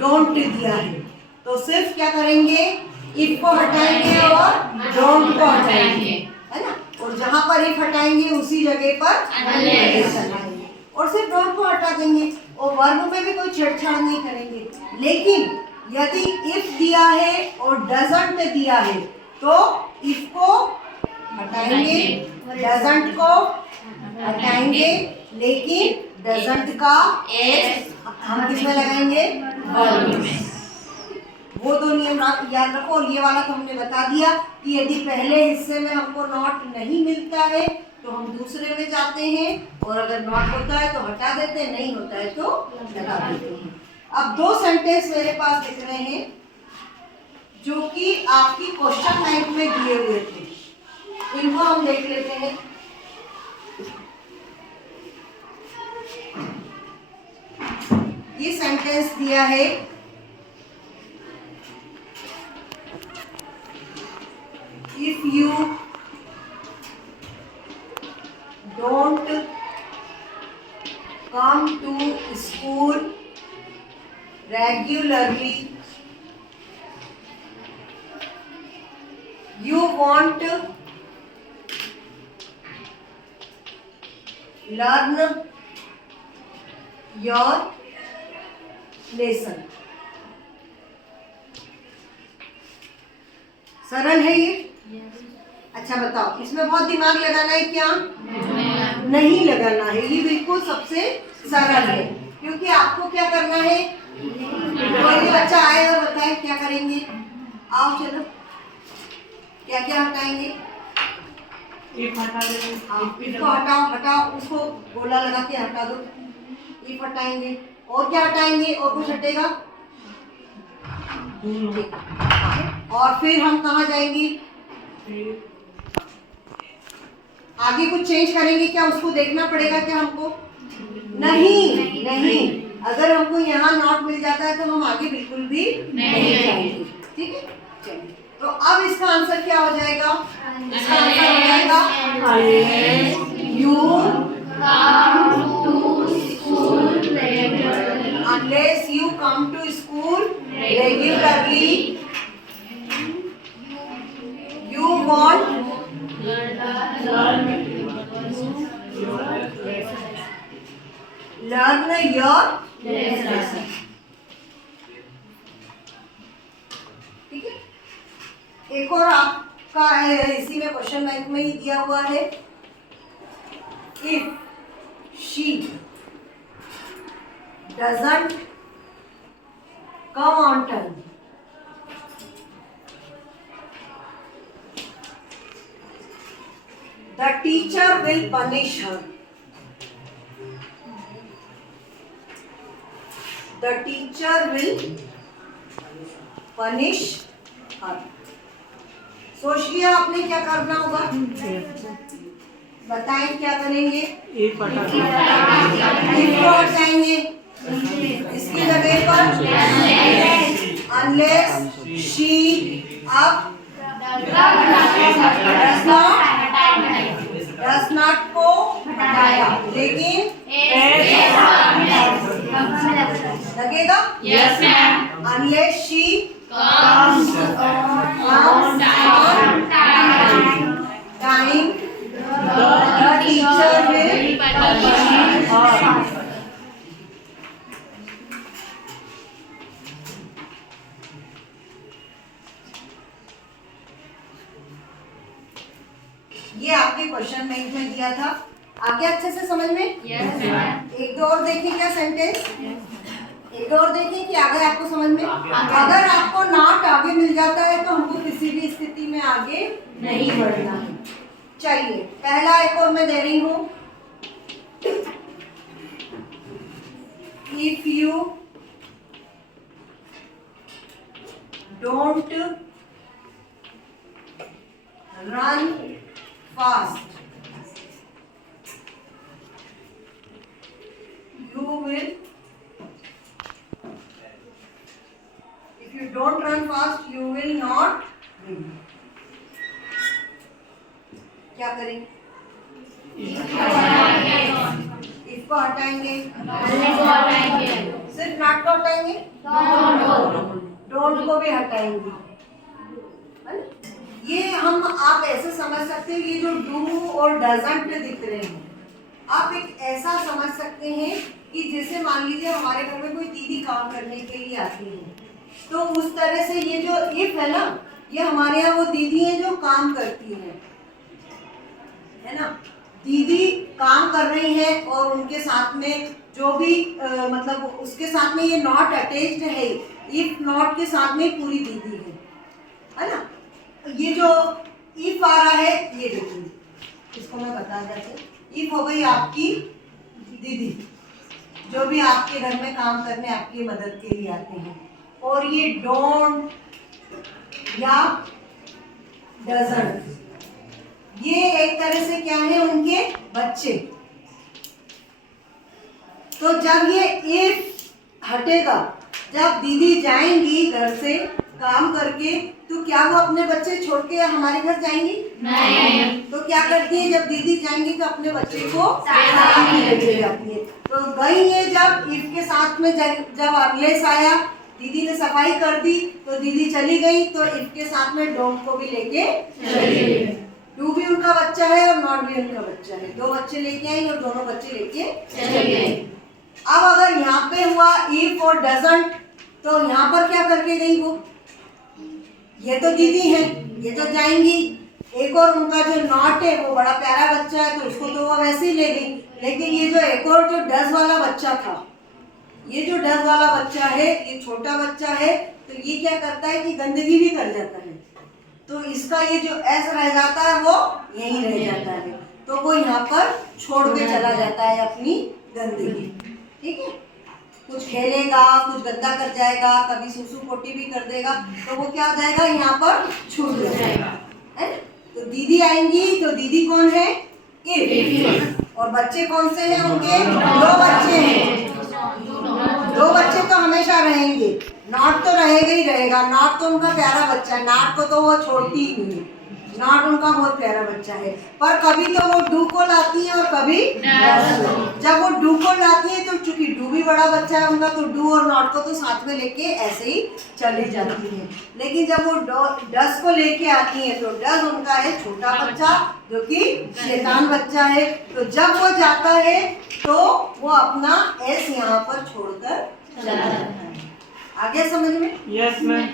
Don't दिया है, तो सिर्फ क्या करेंगे, इफ को हटाएंगे और डोंट को हटाएंगे, है ना। और जहां पर इफ हटाएंगे उसी जगह पर अनलेस लगाएंगे और सिर्फ डोंट को हटा देंगे और वर्ब में भी कोई छेड़छाड़ नहीं करेंगे। लेकिन यदि इफ दिया है और डजंट दिया है तो इफ को हटाएंगे, डजंट को हटाएंगे, लेकिन डजंट का एस हम किसमें लगाएंगे, वर्ब में। वो दो नियम याद रखो। और ये वाला तो हमने बता दिया कि यदि पहले हिस्से में हमको नॉट नहीं मिलता है तो हम दूसरे में जाते हैं और अगर नॉट होता है तो हटा देते हैं, नहीं होता है तो लगा देते हैं। अब दो सेंटेंस मेरे पास दिख रहे हैं जो कि आपकी क्वेश्चन टाइप में दिए हुए थे, इनको हम देख लेते हैं। ये सेंटेंस दिया है, if you don't come to school regularly, you won't learn your lesson। सरल है ये? अच्छा बताओ, इसमें बहुत दिमाग लगाना है क्या? नहीं लगाना है, ये बिल्कुल सबसे सरल है। क्योंकि आपको क्या करना है, कोई बच्चा आए और बताए क्या करेंगे, आओ चलो, क्या क्या हटाएंगे, इफ हटाओ, हटाओ, उसको गोला लगा के हटा दो, इफ हटाएंगे और क्या हटाएंगे, और कुछ हटेगा, और फिर हम कहाँ जाएंगे, आगे कुछ चेंज करेंगे क्या, उसको देखना पड़ेगा क्या हमको? नहीं, नहीं। अगर हमको यहाँ नॉट मिल जाता है तो हम आगे बिल्कुल भी नहीं जाएंगे। ठीक है, चलिए। तो अब इसका आंसर क्या हो जाएगा? इसका आंसर हो जाएगा unless you come to school regularly, you won't learn your lesson। ठीक है, एक और आपका है, इसी में क्वेश्चन बैंक में ही दिया हुआ है, if she doesn't come on time, the teacher will punish her। The teacher will punish her। सोच लिया आपने क्या करना होगा? बताएं क्या करेंगे? इफ को हटाएंगे, इसकी जगह पर unless she अब does not को हटाया, लेकिन लगेगा? Yes ma'am। Unless she comes on time, the teacher will punish her। ये आपके क्वेश्चन बैंक में दिया था, आगे अच्छे से समझ में? yes, एक दो और देखें क्या सेंटेंस? एक दो और देखें कि आगे आपको समझ में? अगर आपको नॉट आगे मिल जाता है तो हमको किसी भी स्थिति में आगे नहीं बढ़ना है। चलिए, पहला एक और मैं दे रही हूँ, if you don't run fast, you will, if you don't run fast you will not win। क्या करेंगे? if को हटाएंगे, सिर्फ नॉट को हटाएंगे, डोंट को भी हटाएंगे, है ना? ये हम आप ऐसे समझ सकते हैं, ये जो डू और डजंट दिख रहे हैं, आप एक ऐसा समझ सकते हैं कि जैसे मान लीजिए हमारे घर में कोई दीदी काम करने के लिए आती है, तो उस तरह से ये जो इफ है ना, ये हमारे यहाँ वो दीदी है जो काम करती है ना? दीदी काम कर रही है और उनके साथ में जो भी मतलब उसके साथ में ये नॉट अटैच्ड है, इफ नॉट के साथ में पूरी दीदी है ना? ये जो इफ आ रहा है, ये देखिए, इसको मैं बता देती, इफ हो गई आपकी दीदी जो भी आपके घर में काम करने आपकी मदद के लिए आते हैं, और ये डोंट या डजंट, ये एक तरह से क्या है, उनके बच्चे। तो जब ये इफ हटेगा, जब दीदी जाएंगी घर से काम करके, तो क्या वो अपने बच्चे छोड़ के हमारे घर जाएंगी? नहीं। तो क्या करती है, जब दीदी जाएंगी तो अपने बच्चे को साथ में लेके जाती है। तो गई है जब इफ के साथ में, जब अनलेस आया, दीदी ने सफाई कर दी तो दीदी चली गई, तो इफ के साथ में डोंट को भी लेके चली गई। डू भी उनका बच्चा है और नॉट भी उनका बच्चा है, दो बच्चे लेके आई और दोनों बच्चे लेके चले गए। अब अगर यहाँ पे हुआ इफ और डजंट, तो यहाँ पर क्या करके गई वो? ये तो दीदी है, ये तो जाएंगी, एक और उनका जो नॉट है वो बड़ा प्यारा बच्चा है, तो उसको तो वो वैसे ही ले गई। लेकिन ये जो एक और जो डज वाला बच्चा था, ये जो डज वाला बच्चा है, ये छोटा बच्चा है, तो ये क्या करता है कि गंदगी भी कर जाता है, तो इसका ये जो एस रह जाता है वो यहीं रह जाता है, तो वो यहाँ पर छोड़ के चला जाता है अपनी गंदगी। ठीक है, कुछ खेलेगा, कुछ गंदा कर जाएगा, कभी सुसु पोटी भी कर देगा, तो वो क्या हो जाएगा, यहाँ पर छूट जाएगा, है? तो दीदी आएंगी, तो दीदी कौन है? इफ। और बच्चे कौन से हैं उनके? दो बच्चे हैं, दो बच्चे तो हमेशा रहेंगे, नॉट तो रहेगा ही रहेगा, नॉट तो उनका प्यारा बच्चा है, नॉट को तो वो छोड़ती ही नहीं, नॉट उनका बहुत प्यारा बच्चा है। पर कभी तो वो डू को लाती है और कभी जब वो डू को लाती है, तो चूंकि डू भी बड़ा बच्चा है उनका, तो डू और नॉट को तो साथ में लेके ऐसे ही चली जाती है। लेकिन जब वो डस को लेके आती है, तो डस उनका है छोटा बच्चा जो कि शैतान बच्चा है, तो जब वो जाता है तो वो अपना एस यहाँ पर छोड़कर चला जाता है। आगे समझ में? Yes ma'am.